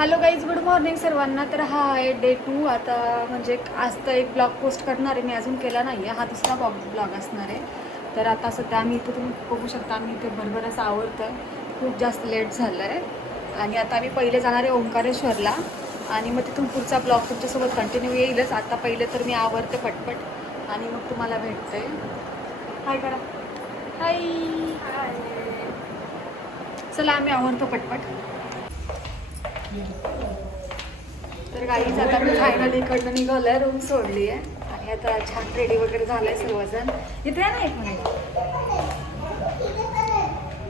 Hello guys, good morning सर्वांना. तर हा आहे डे 2. आता म्हणजे आज तर एक ब्लॉग पोस्ट करणार आहे, मी अजून केला नाही आहे. हा दुसरा ब्लॉग असणार आहे. तर आता सध्या आम्ही इथे, तुम्ही बघू शकता, आम्ही इथे भरभरच आवडतं, खूप जास्त लेट झालं आहे. आणि आता आम्ही पहिले जाणार आहे ओंकारेश्वरला, आणि मग तिथून पुढचा ब्लॉग तुमच्यासोबत कंटिन्यू येईलच. आता पहिले तर मी आवडते पटपट आणि मग तुम्हाला भेटते. हाय करा. हाय. चला आम्ही आवडतो पटपट. तर गाईज आता मी फायनली इकडनं निघालं आहे, रूम सोडली आहे आणि आता छान रेडी वगैरे झालं आहे सर्वजण. इथे आहे ना एक मिनिट.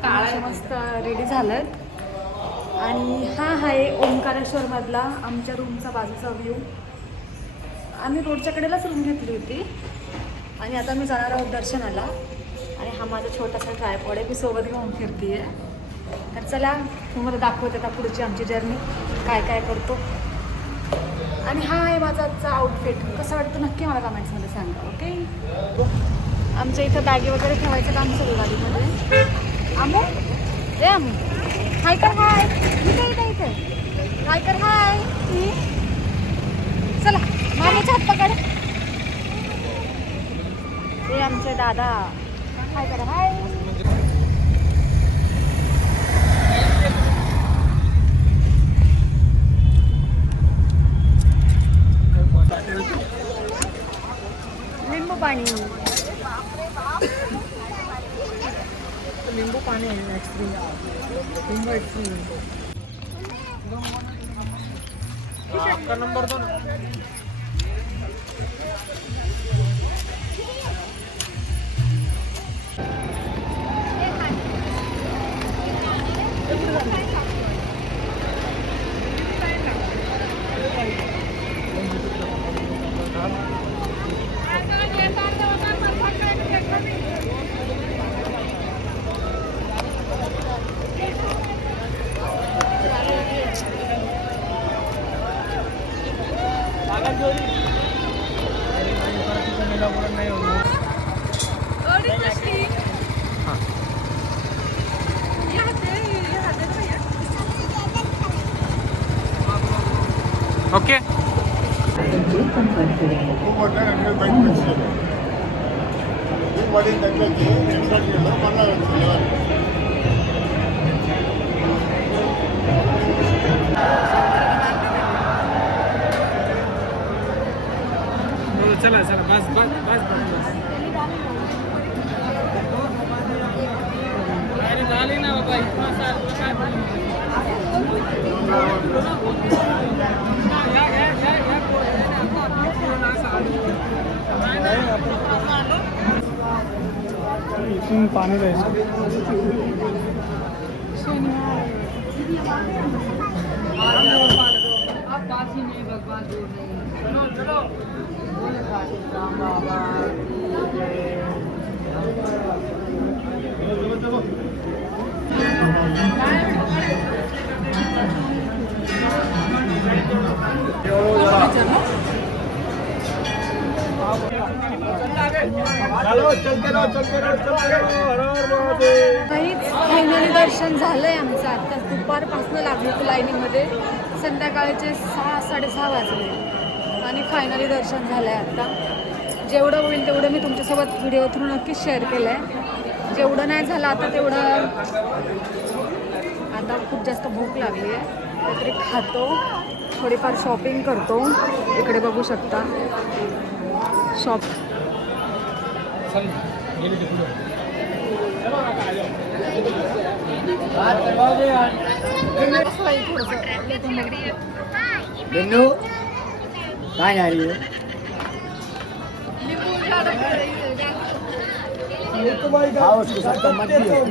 काळा मस्त रेडी झालं आहेत. आणि हा आहे ओंकारेश्वरमधला आमच्या रूमचा बाजूचा व्ह्यू. आम्ही रोडच्या कडेलाच रूम घेतली होती आणि आता मी जाणार आहोत दर्शनाला. आणि हा माझा छोटासा ट्रायपॉड आहे, मी सोबत घेऊन फिरते आहे. तर चला तुम्हाला दाखवते आता पुढची आमची जर्नी, काय काय करतो. आणि हा आहे माझा आजचा आउटफिट. कसं वाटतं नक्की मला कमेंट्समध्ये सांगा. ओके. आमच्या इथं बॅगी वगैरे ठेवायचं काम सुरू गाडीमध्ये. आमू ए आमू, हाय कर. हाय. इथे इथे इथे हाय कर. हाय. चला मामीचा हात पकड. हे आमचे दादा. हाय कर. हाय. लिंबू पाणी. लिंबू पाणी आहे एक्स्ट्रीम. लिंबू एक्स्ट्रीम. आपका नंबर दो ना. ओके. चला चला बस बस बस बस. अरे झाली ना बाबा, इतना साल काय पानी आप पास ही नहीं, भगवान दूर नहीं. चलो चलो. फायनली दर्शन झालंय आमचं. आता दुपारपासून लागलो होतो लाईनीमध्ये, संध्याकाळचे 6-6:30 वाजले आणि फायनली दर्शन झालंय. आता जेवढं होईल तेवढं मी तुमच्यासोबत व्हिडिओ थ्रू नक्कीच शेअर केलं आहे. जेवढं नाही झालं आता तेवढं. आता खूप जास्त भूक लागली आहे, काहीतरी खातो, थोडीफार शॉपिंग करतो. इकडे बघू शकता शॉप. बिन्नू काय झाली? उसको साथ मत दियो.